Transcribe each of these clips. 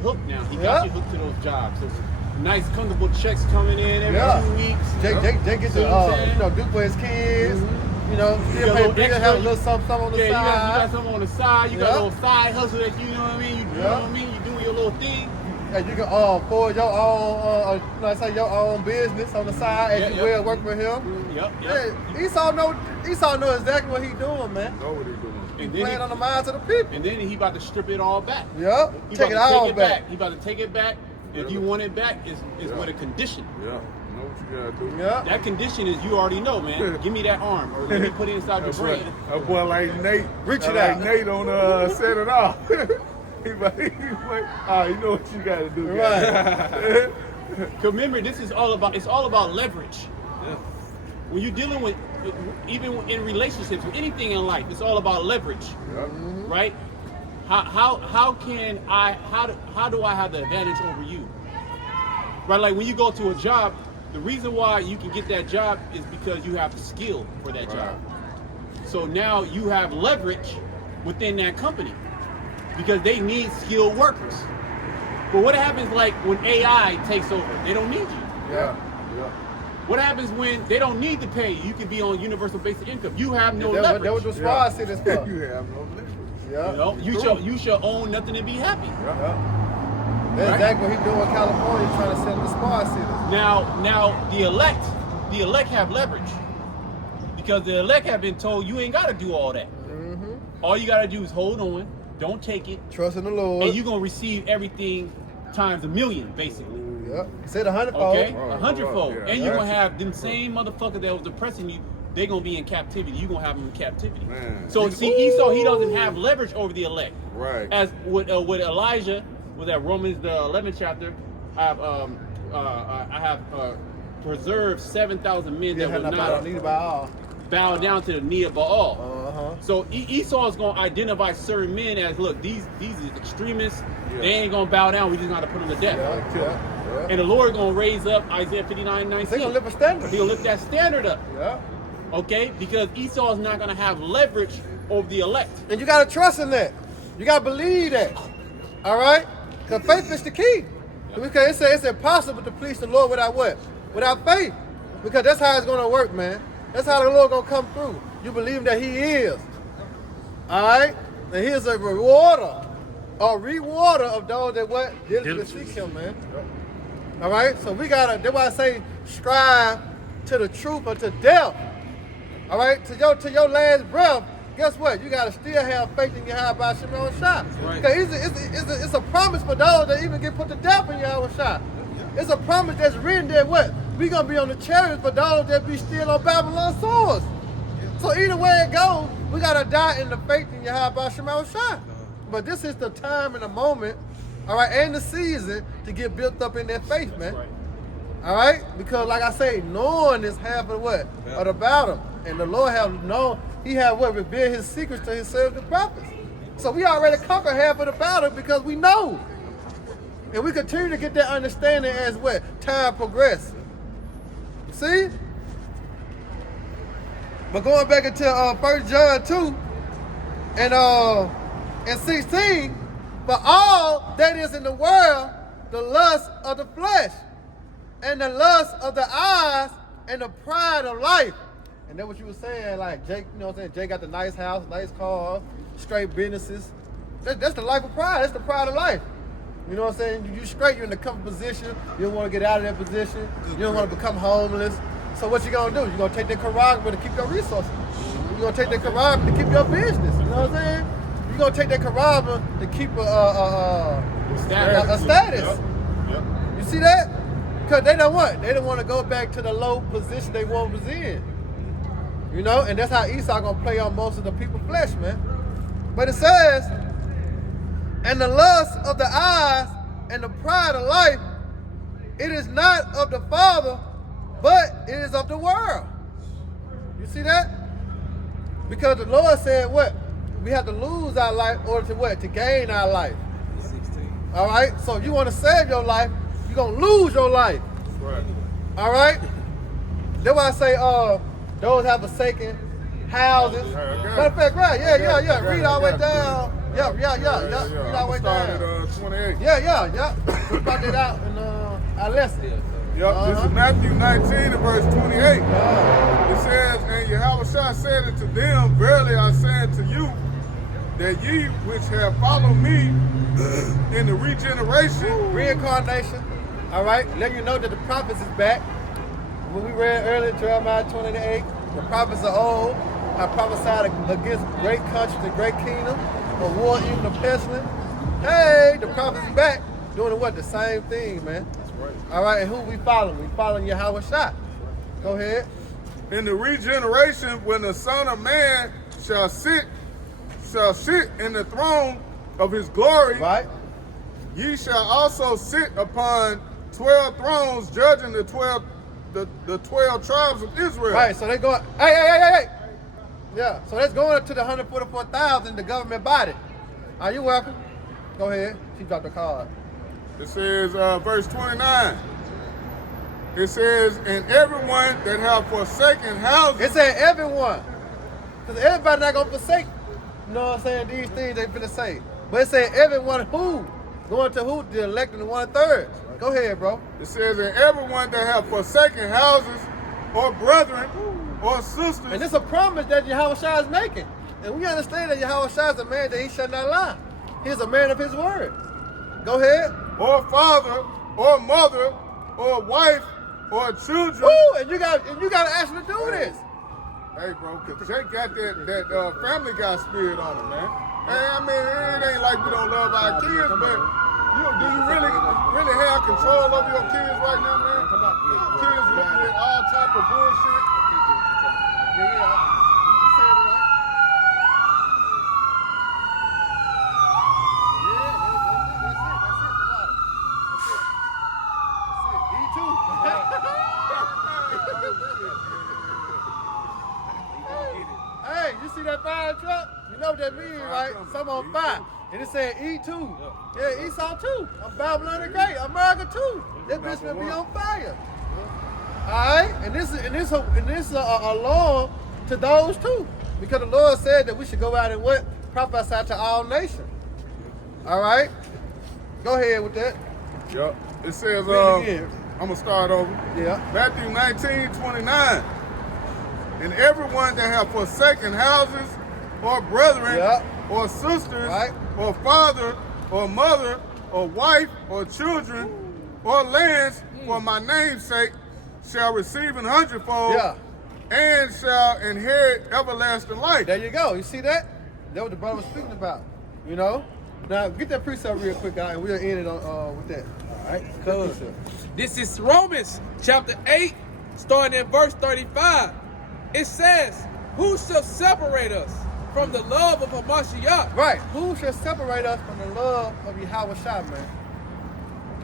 hooked now. He got you hooked to those jobs. So nice, comfortable checks coming in every 2 weeks. Jay gets to do for his kids. You know, still pay bills, have a little something on the side. You got something on the side. You got a little side hustle that you know what I mean. You know what I mean. You doing your little thing. And you can forge your own, your own business on the side as you will work for him. Esau know exactly what he doing, man. Know what he doing. He playing on the minds of the people. And then he about to strip it all back. Take it all back. He about to take it back. If you want it back, it's with a condition. Know what you gotta do. That condition is you already know, man. Give me that arm, or let me put it inside your brain. That boy like Nate. Reach it out. Like Nate on Set It Off. He like, you know what you gotta do. Right. Remember, it's all about leverage. When you're dealing with, even in relationships, with anything in life, it's all about leverage, right? How do I have the advantage over you? Right, like when you go to a job, the reason why you can get that job is because you have the skill for that job. So now you have leverage within that company because they need skilled workers. But what happens like when AI takes over? They don't need you. What happens when they don't need to pay you? You can be on universal basic income. You have no leverage. That was the SPA said this stuff. You have no leverage. You know, you shall own nothing and be happy. That's exactly what he's doing in California, trying to send the SPA cities. Now the elect have leverage because the elect have been told you ain't got to do all that. All you got to do is hold on, don't take it, trust in the Lord, and you're gonna receive everything times 1,000,000, basically. Said 100-fold. Okay, 100-fold, and you're gonna have them same motherfucker that was oppressing you. They're gonna be in captivity. You're gonna have them in captivity. So see, Esau, he doesn't have leverage over the elect. Right. As with Elijah, with that Romans the 11th chapter, I have preserved 7,000 men that will not bow down to the knee of Baal. So Esau is gonna identify certain men as, look, these are extremists. They ain't gonna bow down. We just gotta put them to death. And the Lord gonna raise up Isaiah 59:19. They're gonna lift a standard. He'll lift that standard up. Okay, because Esau is not gonna have leverage over the elect. And you gotta trust in that. You gotta believe that. All right? Because faith is the key. Because it says it's impossible to please the Lord without what? Without faith. Because that's how it's gonna work, man. That's how the Lord gonna come through. You believe that He is. All right? And He is a rewarder of those that what? Diligently seek Him, man. All right? So we gotta, that's why I say strive to the truth or to death. All right? To your last breath, guess what? You gotta still have faith in Yahweh Shemel Shah. Because it's a promise for those that even get put to death in Yahweh Shah. It's a promise that's written there what? We gonna be on the chariots for those that be still on Babylon's swords. So either way it goes, we gotta die in the faith in Yahweh Shemel Shah. But this is the time and the moment, all right, and the season to get built up in that faith, man. All right? Because like I say, knowing is half of what? Of the battle. And the Lord have known, He have what? Revealed His secrets to His servants and prophets. So we already conquered half of the battle because we know. And we continue to get that understanding as what? Time progresses. See? But going back into 1 John 2 and 16, for all that is in the world, the lust of the flesh, and the lust of the eyes, and the pride of life. And that's what you were saying, like Jake, you know what I'm saying? Jake got the nice house, nice car, straight businesses. That's the life of pride. That's the pride of life. You know what I'm saying? You straight, you're in the comfortable position. You don't want to get out of that position. You don't want to become homeless. So what you gonna do? You're gonna take that Karagma to keep your resources. You're gonna take that Karagma to keep your business. You know what I'm saying? You're gonna take that Karagma to keep a status. You see that? Because they don't want. They don't want to go back to the low position they once was in. You know, and that's how Esau gonna play on most of the people's flesh, man. But it says, and the lust of the eyes and the pride of life, it is not of the Father, but it is of the world. You see that? Because the Lord said what? We have to lose our life in order to what? To gain our life. 16. All right? So if you want to save your life, you're going to lose your life. Right. All right? That's why I say those have forsaken houses. Matter of fact, right, yeah. Read all the way down Yeah. Read our way Started down. 28. Yeah. We brought that out in our lesson. Yep, this is Matthew 19 and verse 28. Uh-huh. It says, and Yahushua said unto them, verily I say unto you, that ye which have followed me in the regeneration, Reincarnation. All right. Let you know that the prophets is back. When we read earlier, Jeremiah 28, the prophets of old have prophesied against great countries and great kingdoms, a war, even a pestilence. Hey, the prophets is back. Doing what? The same thing, man. That's right. All right, and who we following? We following Yahushua. Go ahead. In the regeneration, when the Son of Man shall sit in the throne of his glory, Right? ye shall also sit upon 12 thrones, judging the 12 tribes of Israel. Right, so they going, hey. Yeah, so that's going to the 144,000, the government body. Are you welcome? Go ahead. She dropped the card. It says, verse 29. It says, and everyone that have forsaken houses. It said everyone. Because everybody not going to forsake, you know what I'm saying, these things they finna say. But it said everyone who? Going to who? The elect and the 1/3. Go ahead, bro. It says, and everyone that have forsaken houses, or brethren, or sisters. And it's a promise that Yahushua is making. And we understand that Yahushua is a man that he shall not lie. He's a man of his word. Go ahead. Or father, or mother, or wife, or children. Woo! And you got to actually do this. Hey, bro, because Jake got that Family Guy spirit on him, man. Hey, I mean, it ain't like we don't love our kids, but do you really have control over your kids right now, man? Kids looking at all type of bullshit. Yeah. You said it right. Yeah, that's it. Hey, you see that fire truck? You know what that means, right? Some on fire. And it said E2. Yeah, Esau too. I'm Babylon the Great. America too. That bitch will be on fire. All right, and this is a law to those too, because the Lord said that we should go out and what? Prophesy to all nations. All right, go ahead with that. Yep. It says, Read it again. I'm going to start over. Yeah. Matthew 19:29. And everyone that have forsaken houses, or brethren, Yeah. or sisters, Right. or father, or mother, or wife, or children, or lands, for my name's sake, shall receive an hundredfold, Yeah. and shall inherit everlasting life. There you go. You see that? That's what the brother was speaking about. You know. Now get that precept real quick, guys, and we'll end it on with that. All right. Cool. This is Romans chapter 8, starting at verse 35. It says, who shall separate us from the love of Hamashiach? Right. Who shall separate us from the love of Yahushua, man?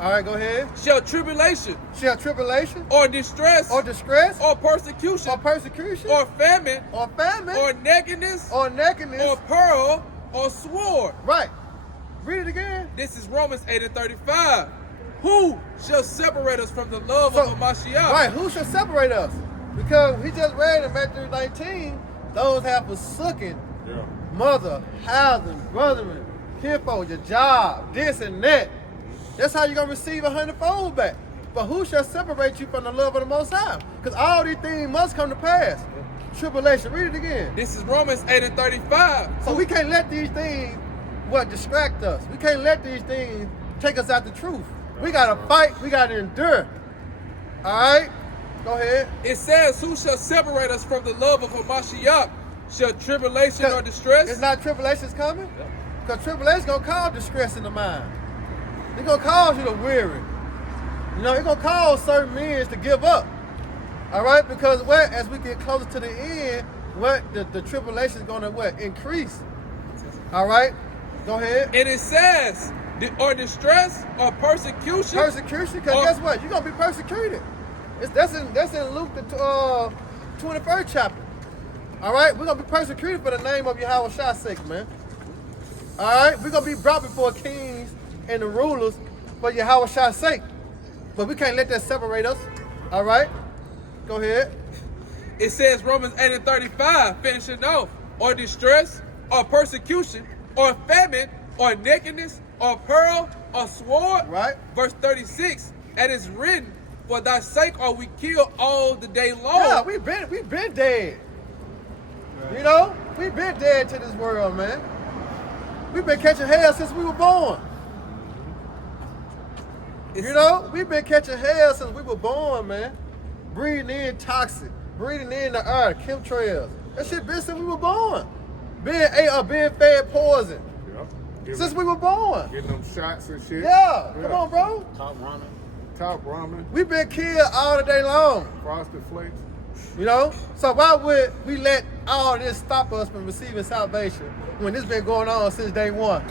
All right, go ahead. Shall tribulation, Shall tribulation, or distress, or distress, or persecution, or persecution, or famine, or famine, or nakedness, or nakedness, or peril, or sword? right. Read it again. This is Romans 8 and 35. Who shall separate us from the love of Hamashiach? Right, who shall separate us? Because we just read in Matthew 19, those have forsaken mother, housing, brethren, kinfolk, your job, this and that. That's how you're going to receive 100-fold back. But who shall separate you from the love of the Most High? Because all these things must come to pass. Tribulation. Read it again. This is Romans 8 and 35. So we can't let these things, distract us. We can't let these things take us out the truth. We got to fight. We got to endure. All right? Go ahead. It says, who shall separate us from the love of Hamashiach? Shall tribulation or distress? It's not tribulation's coming. Because tribulation's going to cause distress in the mind. It's going to cause you to weary. You know, it's going to cause certain men to give up. All right? Because as we get closer to the end, the tribulation is going to increase. All right? Go ahead. And it says, or distress or persecution. Persecution, because guess what? You're going to be persecuted. That's in Luke, the 21st chapter. All right? We're going to be persecuted for the name of Yahushua's sake, man. All right? We're going to be brought before kings and the rulers for Yahushua's sake. But we can't let that separate us. All right? Go ahead. It says Romans 8 and 35, finishing off, or distress or persecution or famine, or nakedness, or peril, or sword. Right. Verse 36, and it's written, for thy sake are we killed all the day long. Yeah, we been dead. You know, we been dead to this world, man. We've been catching hell since we were born. You know, we've been catching hell since we were born, man. Breathing in toxic, breathing in the air, chemtrails. That shit been since we were born. Being fed poison since we were born. Getting them shots and shit. Yeah, come on, bro. Top ramen, We've been killed all the day long. Frosted Flakes. You know? So why would we let all this stop us from receiving salvation when this been going on since day one?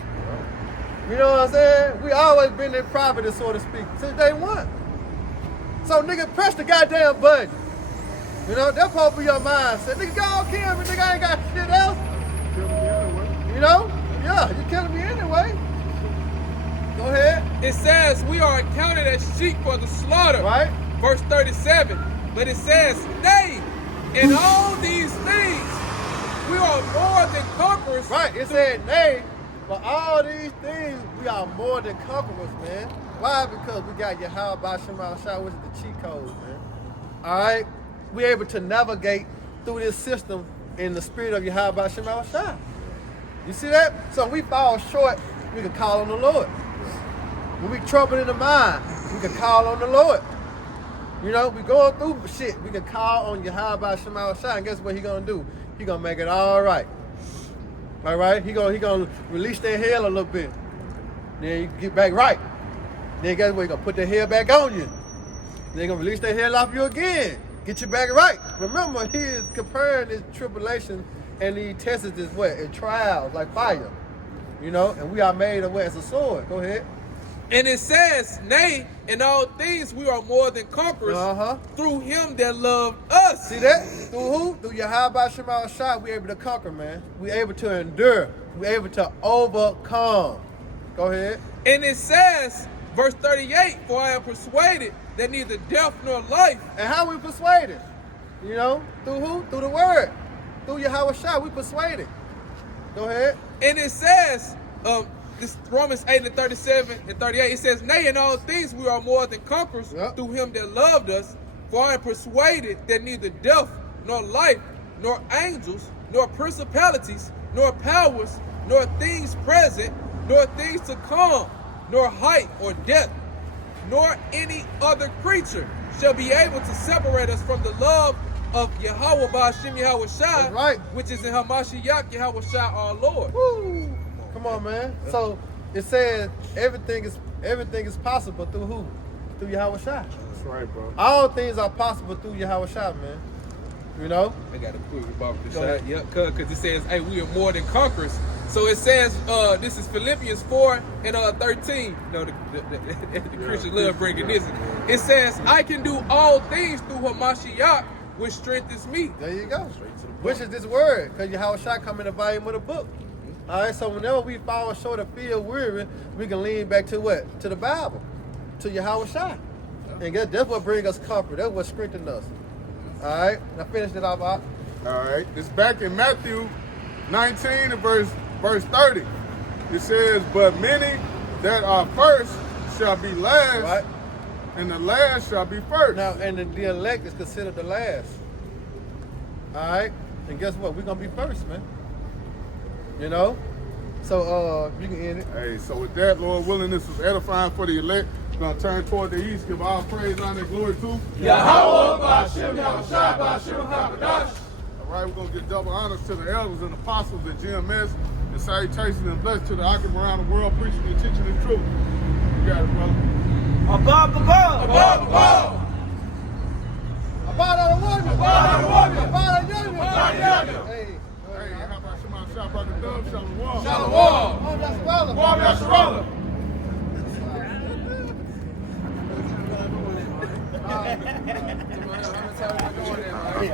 You know what I'm saying? We always been in providence, so to speak, since day one. So nigga, press the goddamn button. You know, that's supposed to be your mindset. Nigga, y'all kill me, nigga, I ain't got shit else. Kill me anyway. You know? Yeah, you killing me anyway. Go ahead. It says we are accounted as sheep for the slaughter. Right. Verse 37. But it says, nay, in all these things we are more than conquerors. Right, it said, nay, for all these things, we are more than conquerors, man. Why? Because we got Yahweh Shema Shah, which is the cheat code, man. All right? We're able to navigate through this system in the spirit of Yahweh Shema Shah. You see that? So we fall short, we can call on the Lord. When we trouble in the mind, we can call on the Lord. You know, we going through shit, we can call on Yahweh Shema Shah, and guess what he gonna do? He gonna make it all right. All right? He gonna release that hell a little bit. Then you get back right. Then guess what? He gonna put that hell back on you. Then he gonna release that hell off you again. Get you back right. Remember, he is comparing this tribulation and these tests is what? And trials like fire. You know, and we are made of what? As a sword. Go ahead. And it says, nay, in all things we are more than conquerors through him that loved us. See that? Through who? Through Yahweh Shema Shah, we're able to conquer, man. We're able to endure. We're able to overcome. Go ahead. And it says, verse 38, for I am persuaded that neither death nor life. And how we persuaded? You know? Through who? Through the word. Through Yahweh Shah, we persuaded. Go ahead. And it says, this Romans 8 and 37 and 38, it says, nay, in all things we are more than conquerors through him that loved us. For I am persuaded that neither death, nor life, nor angels, nor principalities, nor powers, nor things present, nor things to come, nor height or depth, nor any other creature shall be able to separate us from the love of Yahweh Ba'ashem Yahweh Shai, which is in Hamashiach Yahweh Shai our Lord. Woo! Come on, man. So it says everything is possible through who? Through Yahweh Shai. That's right, bro. All things are possible through Yahweh Shai, man. You know? I got to quickly about the shot. Yep, because it says, hey, we are more than conquerors. So it says, this is Philippians 4 and 13. You know, the Christians love bringing this. It says, I can do all things through Hamashiach, which strengthens me. There you go. Which is this word, because Yahweh Shai come in the volume of the book. All right, so whenever we fall short of feel weary, we can lean back to what? To the Bible, to Yahweh Shai. And that's what brings us comfort. That's what strengthens us. All right, now finish it off. All right, it's back in Matthew 19 and verse 30. It says, but many that are first shall be last, and the last shall be first. Now, and the elect is considered the last. All right, and guess what? We're going to be first, man. You know? So, you can end it. Hey, so with that, Lord willing, this was edifying for the elect. We're going to turn toward the east, give all praise, honor, and glory to Yahweh Ba'ashem Yahweh Shai Ba'ashem HaKadosh. All right, we're going to give double honors to the elders and apostles at GMS, and salutations and blessings to the occupants around the world preaching and teaching the truth. You got it, brother. Above, above. Above, above.